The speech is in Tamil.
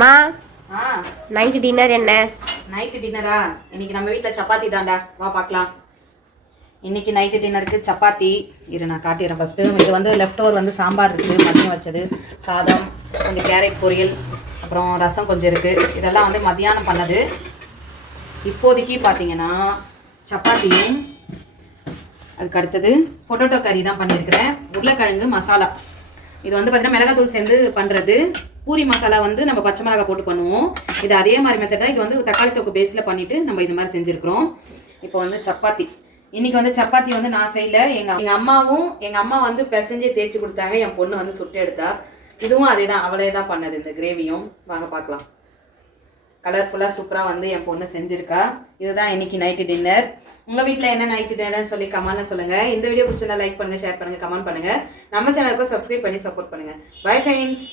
மா ஆ நைட்டு டின்னர் என்ன? நைட்டு டின்னரா? இன்னைக்கு நம்ம வீட்டில் சப்பாத்தி தான்டா. வா பார்க்கலாம். இன்னைக்கு நைட்டு டின்னருக்கு சப்பாத்தி. இரு நான் காட்டிடுறேன் ஃபஸ்ட்டு. இது வந்து லெஃப்ட் ஓவர் வந்து சாம்பார் இருக்குது, மதியம் வச்சது, சாதம், கொஞ்சம் கேரட் பொரியல், அப்புறம் ரசம் கொஞ்சம் இருக்குது. இதெல்லாம் வந்து மதியானம் பண்ணது. இப்போதைக்கு பார்த்தீங்கன்னா சப்பாத்தியும் அதுக்கு அடுத்தது பொட்டேட்டோ கறி தான் பண்ணியிருக்கிறேன். உருளைக்கிழங்கு மசாலா. இது வந்து பார்த்தீங்கன்னா மிளகாத்தூள் சேர்ந்து பண்ணுறது. பூரி மசாலா வந்து நம்ம பச்சை மிளகா போட்டு பண்ணுவோம். இது அதே மாதிரி மெத்தட் தான். இது வந்து தக்காளி தொக்கு பேஸில் பண்ணிவிட்டு நம்ம இது மாதிரி செஞ்சுருக்கிறோம். இப்போ வந்து சப்பாத்தி. இன்றைக்கி வந்து சப்பாத்தி வந்து நான் செய்யல. எங்கள் அம்மா வந்து பிசைஞ்சே தேய்ச்சி கொடுத்தாங்க. என் பொண்ணு வந்து சுட்டு எடுத்தா. இதுவும் அதே தான், அவளே தான் பண்ணது. இந்த கிரேவியும் வாங்க பார்க்கலாம். கலர்ஃபுல்லாக சூப்பராக வந்து என் பொண்ணு செஞ்சுருக்கா. இதுதான் இன்னைக்கு நைட்டு டின்னர். உங்கள் வீட்டில் என்ன நைட்டு டின்னர்னு சொல்லி கமெண்ட்ல சொல்லுங்கள். இந்த வீடியோ பிடிச்சா லைக் பண்ணுங்கள், ஷேர் பண்ணுங்கள், கமெண்ட் பண்ணுங்கள். நம்ம சேனலுக்கும் சப்ஸ்கிரைப் பண்ணி சப்போர்ட் பண்ணுங்கள். Bye friends.